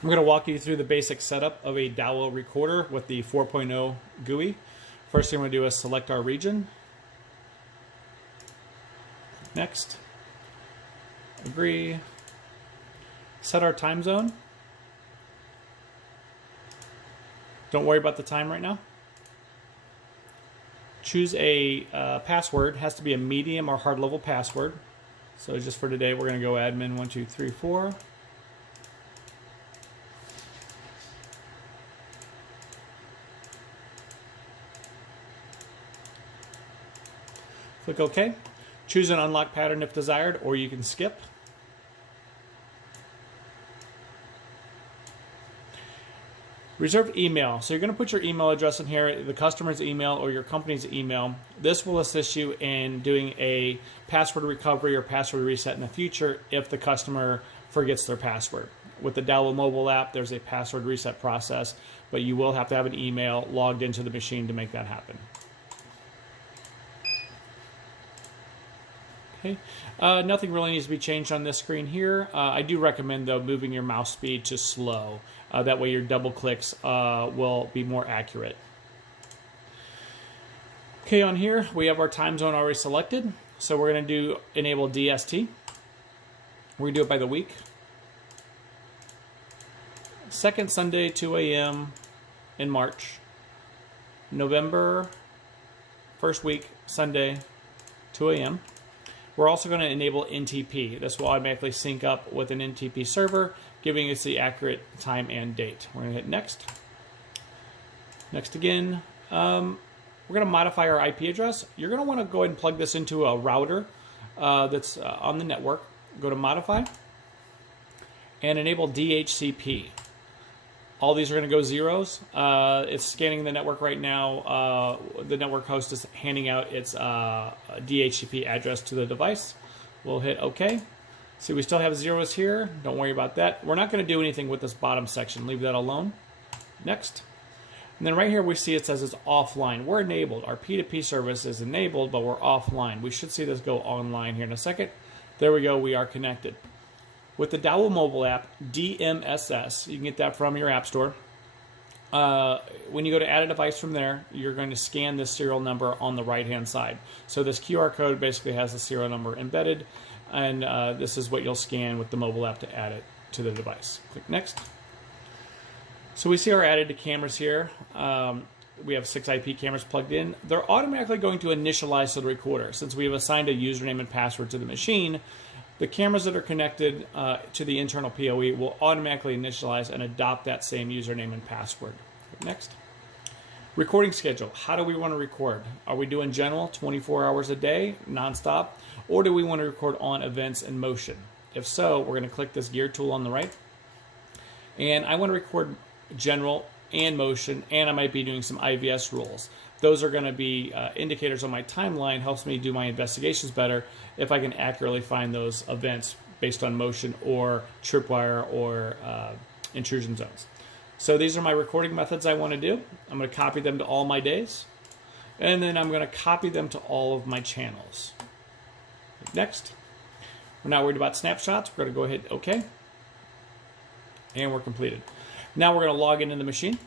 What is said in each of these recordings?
I'm going to walk you through the basic setup of a Dahua recorder with the 4.0 GUI. First thing I'm going to do is select our region. Next. Agree. Set our time zone. Don't worry about the time right now. Choose a password. It has to be a medium or hard level password. So just for today, we're going to go admin1234. Click OK. Choose an unlock pattern if desired, or you can skip. Reserved email. So you're going to put your email address in here, the customer's email or your company's email. This will assist you in doing a password recovery or password reset in the future if the customer forgets their password. With the Dahua mobile app, there's a password reset process, but you will have to have an email logged into the machine to make that happen. Okay. Nothing really needs to be changed on this screen here. I do recommend, though, moving your mouse speed to slow. That way your double clicks will be more accurate. Okay, on here we have our time zone already selected. So we're going to do enable DST. We're going to do it by the week. Second Sunday, 2 a.m. in March. November, first week, Sunday, 2 a.m. We're also going to enable NTP. This will automatically sync up with an NTP server, giving us the accurate time and date. We're going to hit next. Next again. We're going to modify our IP address. You're going to want to go ahead and plug this into a router that's on the network. Go to modify and enable DHCP. All these are going to go zeros. It's scanning the network right now. The network host is handing out its DHCP address to the device. We'll hit OK. See, we still have zeros here. Don't worry about that. We're not going to do anything with this bottom section. Leave that alone. Next. And then right here we see it says it's offline. We're enabled. Our P2P service is enabled, but we're offline. We should see this go online here in a second. There we go. We are connected. With the Dahua mobile app, DMSS, you can get that from your app store. When you go to add a device from there, you're going to scan this serial number on the right-hand side. So this QR code basically has the serial number embedded, and this is what you'll scan with the mobile app to add it to the device. Click Next. So we see our added to cameras here. We have 6 IP cameras plugged in. They're automatically going to initialize to the recorder. Since we have assigned a username and password to the machine, the cameras that are connected to the internal PoE will automatically initialize and adopt that same username and password. Next. Recording schedule. How do we want to record? Are we doing general, 24 hours a day, nonstop? Or do we want to record on events and motion? If so, we're going to click this gear tool on the right. And I want to record general and motion, and I might be doing some IVS rules. Those are going to be indicators on my timeline, helps me do my investigations better if I can accurately find those events based on motion or tripwire or intrusion zones. So these are my recording methods I want to do. I'm going to copy them to all my days, and then I'm going to copy them to all of my channels. Next. We're not worried about snapshots. We're going to go ahead OK. And we're completed. Now we're going to log into the machine.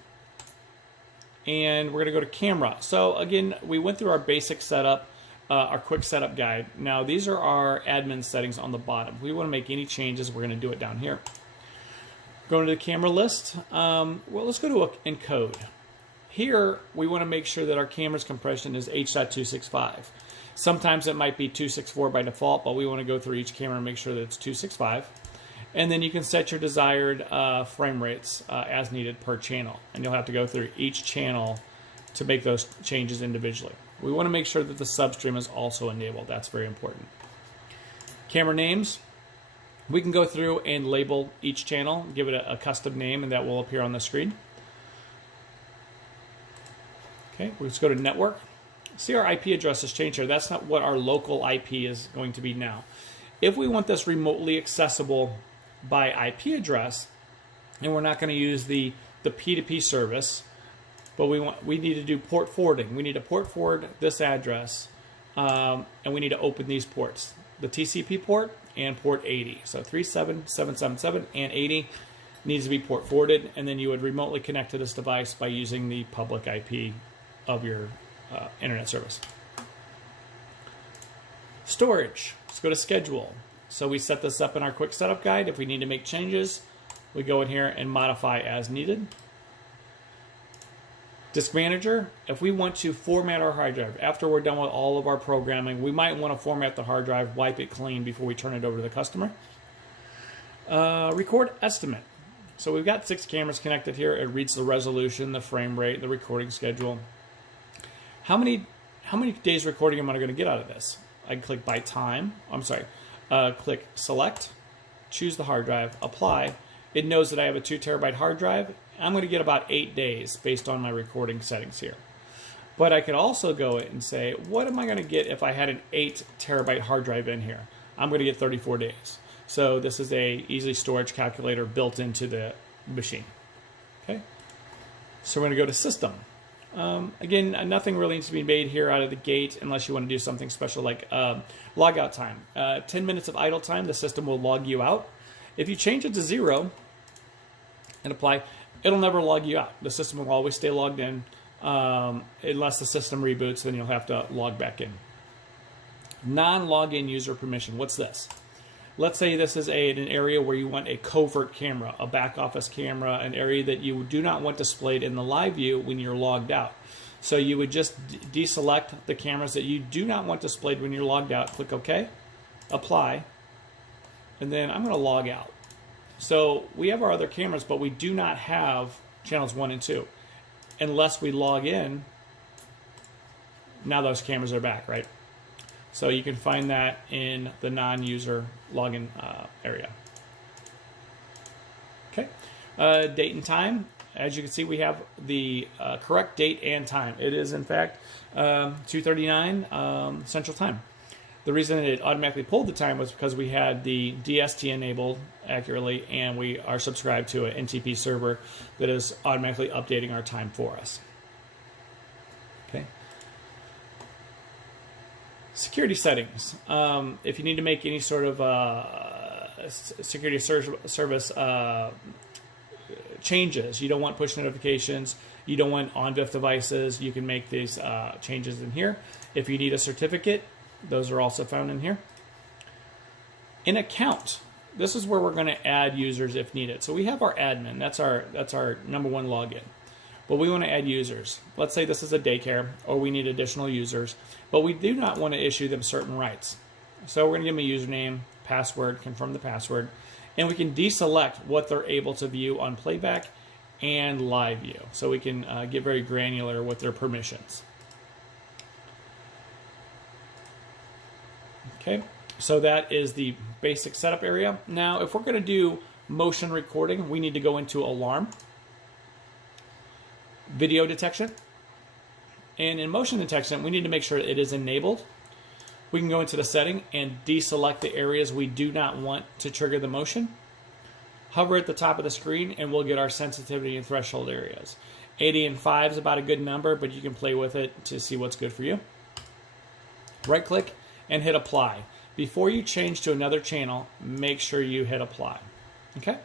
And we're going to go to camera. So again, we went through our basic setup, our quick setup guide. Now these are our admin settings on the bottom. If we want to make any changes, we're going to do it down here. Going to the camera list. Well, let's go to encode. Here, we want to make sure that our camera's compression is H.265. Sometimes it might be 264 by default, but we want to go through each camera and make sure that it's 265. And then you can set your desired frame rates as needed per channel. And you'll have to go through each channel to make those changes individually. We want to make sure that the substream is also enabled. That's very important. Camera names. We can go through and label each channel, give it a custom name, and that will appear on the screen. Okay, let's go to network. See, our IP address has changed here. That's not what our local IP is going to be now. If we want this remotely accessible by IP address, and we're not going to use the P2P service, but we need to do port forwarding. We need to port forward this address, and we need to open these ports, the TCP port and port 80. So 37777 and 80. needs to be port forwarded, and then you would remotely connect to this device by using the public IP of your internet service. Storage. Let's go to schedule. So we set this up in our quick setup guide. If we need to make changes, we go in here and modify as needed. Disk manager. If we want to format our hard drive after we're done with all of our programming, we might want to format the hard drive, wipe it clean before we turn it over to the customer. Record estimate. So we've got 6 cameras connected here. It reads the resolution, the frame rate, the recording schedule. How many days recording am I going to get out of this? I can click by time. Click select, choose the hard drive, apply. It knows that I have a 2 terabyte hard drive. I'm going to get about 8 days based on my recording settings here. But I could also go and say, what am I going to get if I had an 8 terabyte hard drive in here? I'm going to get 34 days. So this is a easy storage calculator built into the machine. Okay. So we're going to go to system. Again, nothing really needs to be made here out of the gate unless you want to do something special like logout time. 10 minutes of idle time, the system will log you out. If you change it to 0 and apply, it'll never log you out. The system will always stay logged in unless the system reboots, then you'll have to log back in. Non-login user permission. What's this? Let's say this is an area where you want a covert camera, a back office camera, an area that you do not want displayed in the live view when you're logged out. So you would just deselect the cameras that you do not want displayed when you're logged out, click OK, apply, and then I'm going to log out. So we have our other cameras, but we do not have channels 1 and 2. Unless we log in, now those cameras are back, right? So you can find that in the non-user login area. Okay, date and time. As you can see, we have the correct date and time. It is, in fact, 2:39 Central Time. The reason it automatically pulled the time was because we had the DST enabled accurately, and we are subscribed to an NTP server that is automatically updating our time for us. Okay. Security settings. If you need to make any sort of security service changes, you don't want push notifications, you don't want on-VIF devices, you can make these changes in here. If you need a certificate, those are also found in here. In account, this is where we're going to add users if needed. So we have our admin, that's our #1 login. But we want to add users. Let's say this is a daycare, or we need additional users, but we do not want to issue them certain rights. So we're going to give them a username, password, confirm the password, and we can deselect what they're able to view on playback and live view. So we can get very granular with their permissions. Okay, so that is the basic setup area. Now, if we're going to do motion recording, we need to go into alarm, video detection, and in motion detection, we need to make sure it is enabled. We can go into the setting and deselect the areas we do not want to trigger the motion. Hover at the top of the screen and we'll get our sensitivity and threshold areas. 80 and 5 is about a good number, but you can play with it to see what's good for you. Right click and hit apply. Before you change to another channel, make sure you hit apply. Okay?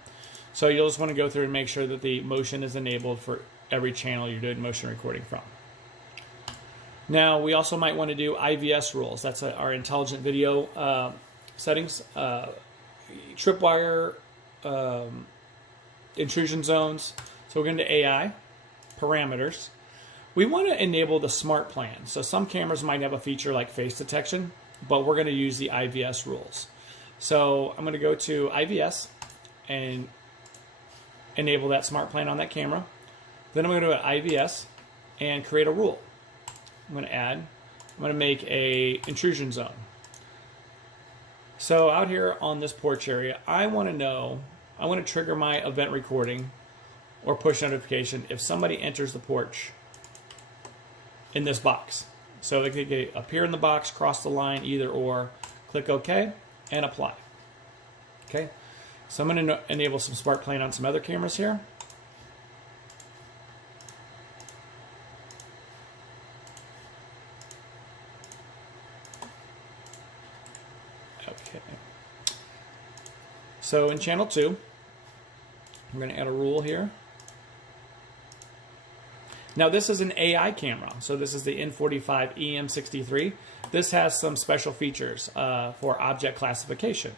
So you'll just want to go through and make sure that the motion is enabled for every channel you're doing motion recording from. Now, we also might want to do IVS rules. That's our intelligent video settings. Tripwire, intrusion zones. So we're going to AI, parameters. We want to enable the smart plan. So some cameras might have a feature like face detection, but we're going to use the IVS rules. So I'm going to go to IVS and enable that smart plan on that camera. Then I'm going to go to IVS and create a rule. I'm going to make a intrusion zone. So out here on this porch area, I want to trigger my event recording or push notification if somebody enters the porch in this box. So they could appear in the box, cross the line, either or, click OK, and apply. Okay, so I'm going to enable some smart plan on some other cameras here. Okay. So in channel 2, We're going to add a rule here. Now this is an AI camera, so this is the N45 EM63. This has some special features for object classification.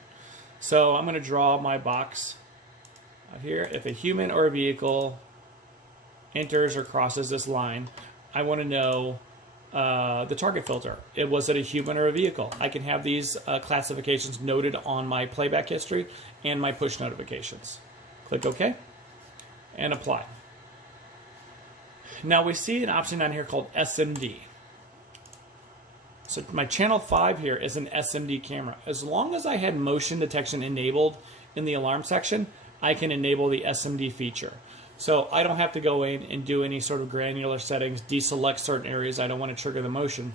So I'm going to draw my box out here. If a human or a vehicle enters or crosses this line, I want to know the target filter. Was it a human or a vehicle? I can have these classifications noted on my playback history and my push notifications. Click OK and apply. Now we see an option down here called SMD. So my channel 5 here is an SMD camera. As long as I had motion detection enabled in the alarm section, I can enable the SMD feature. So I don't have to go in and do any sort of granular settings, deselect certain areas I don't want to trigger the motion.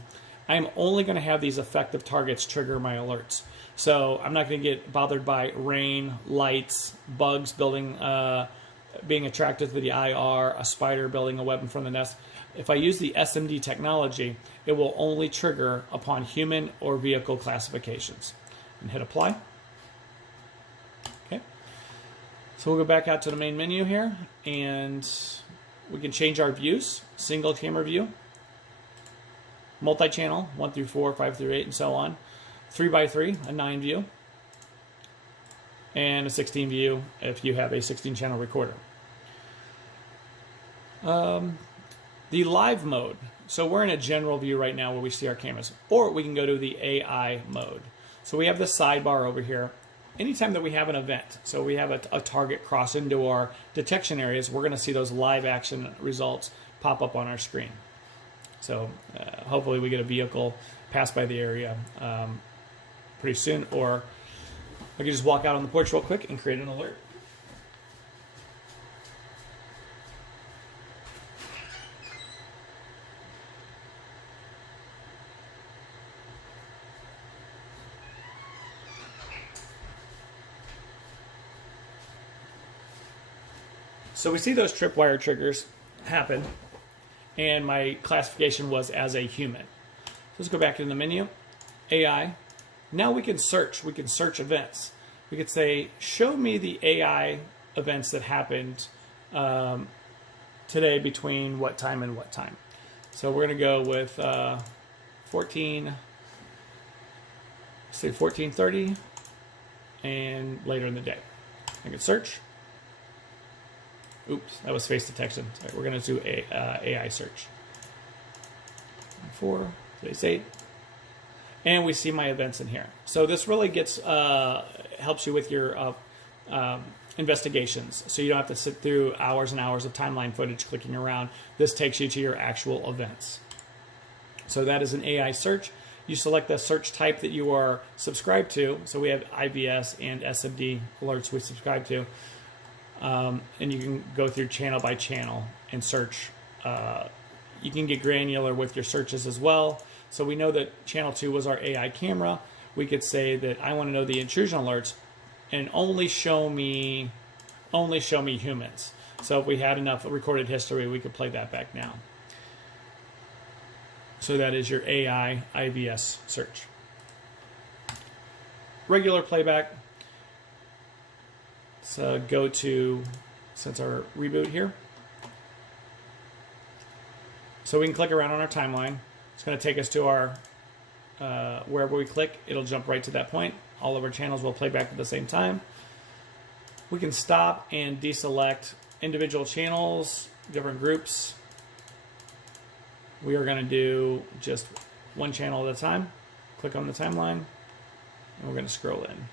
I'm only going to have these effective targets trigger my alerts. So I'm not going to get bothered by rain, lights, bugs being attracted to the IR, a spider building a web in front of the nest. If I use the SMD technology, it will only trigger upon human or vehicle classifications. And hit apply. Okay. So we'll go back out to the main menu here, and we can change our views. Single camera view, multi-channel, 1 through 4, 5 through 8, and so on. 3x3, a 9 view, and a 16 view if you have a 16-channel recorder. The live mode. So we're in a general view right now where we see our cameras, or we can go to the AI mode. So we have the sidebar over here. Anytime that we have an event, so we have a target cross into our detection areas, we're going to see those live action results pop up on our screen. So hopefully we get a vehicle pass by the area pretty soon, or I can just walk out on the porch real quick and create an alert. So we see those tripwire triggers happen, and my classification was as a human. So let's go back in the menu, AI. Now we can search. We can search events. We could say, show me the AI events that happened today between what time and what time. So we're going to go with 14:30 and later in the day. I can search. Oops, that was face detection. Sorry, we're going to do a AI search. 4, today's 8. And we see my events in here. So this really gets helps you with your investigations. So you don't have to sit through hours and hours of timeline footage clicking around. This takes you to your actual events. So that is an AI search. You select the search type that you are subscribed to. So we have IBS and SMD alerts we subscribe to. And you can go through channel by channel and search. You can get granular with your searches as well. So we know that channel 2 was our AI camera. We could say that I want to know the intrusion alerts and only show me humans. So if we had enough recorded history, we could play that back now. So that is your AI IBS search. Regular playback. So go to, since our reboot here. So we can click around on our timeline. It's going to take us to our, wherever we click, it'll jump right to that point. All of our channels will play back at the same time. We can stop and deselect individual channels, different groups. We are going to do just one channel at a time. Click on the timeline, and we're going to scroll in.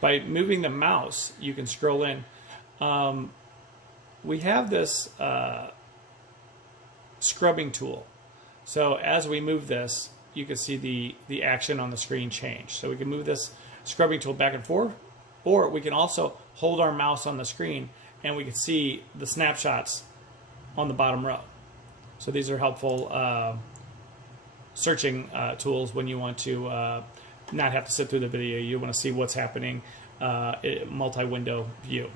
By moving the mouse, you can scroll in. We have this scrubbing tool. So as we move this, you can see the action on the screen change. So we can move this scrubbing tool back and forth, or we can also hold our mouse on the screen and we can see the snapshots on the bottom row. So these are helpful searching tools when you want to not have to sit through the video. You want to see what's happening, multi-window view.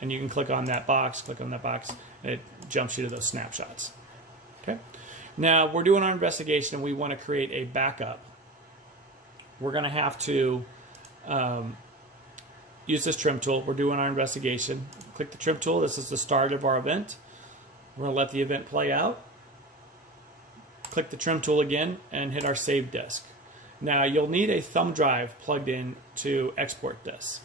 And you can click on that box, and it jumps you to those snapshots. Okay. Now we're doing our investigation and we want to create a backup. We're going to have to use this trim tool. We're doing our investigation. Click the trim tool. This is the start of our event. We're going to let the event play out. Click the trim tool again and hit our save disk. Now you'll need a thumb drive plugged in to export this.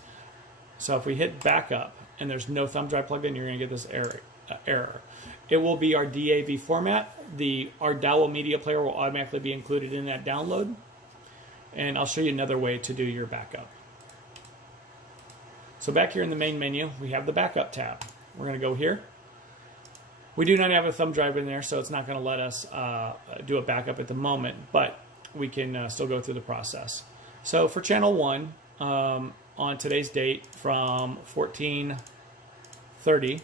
So if we hit backup and there's no thumb drive plugged in, you're going to get this error. It will be our DAV format. Our Dahua media player will automatically be included in that download. And I'll show you another way to do your backup. So back here in the main menu, we have the backup tab. We're going to go here. We do not have a thumb drive in there, so it's not going to let us do a backup at the moment, but we can still go through the process. So for channel 1, on today's date from 14:30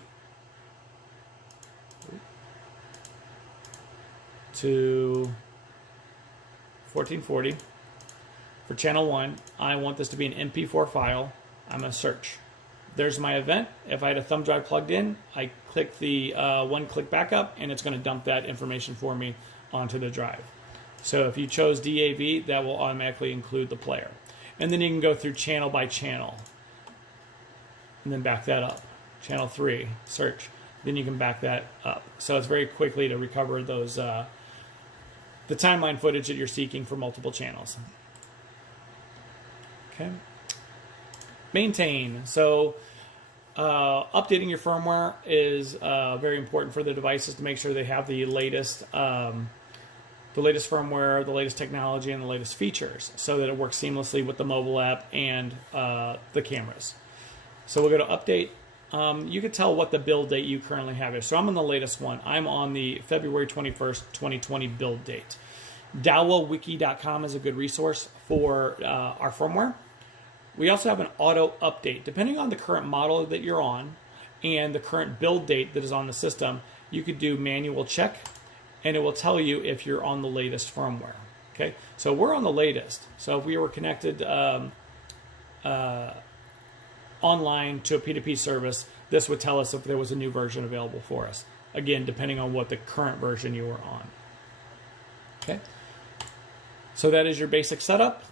to 14:40, for channel 1, I want this to be an MP4 file. I'm going to search. There's my event. If I had a thumb drive plugged in, I click the one-click backup, and it's going to dump that information for me onto the drive. So if you chose DAV, that will automatically include the player. And then you can go through channel by channel, and then back that up. Channel 3, search. Then you can back that up. So it's very quickly to recover those the timeline footage that you're seeking for multiple channels. Okay. Maintain. So updating your firmware is very important for the devices to make sure they have the latest firmware, the latest technology, and the latest features so that it works seamlessly with the mobile app and the cameras. So we'll go to update. You can tell what the build date you currently have is. So I'm on the latest one. I'm on the February 21st, 2020 build date. DahuaWiki.com is a good resource for our firmware. We also have an auto update. Depending on the current model that you're on and the current build date that is on the system, you could do manual check, and it will tell you if you're on the latest firmware. Okay, so we're on the latest. So if we were connected online to a P2P service, this would tell us if there was a new version available for us. Again, depending on what the current version you were on. Okay, so that is your basic setup.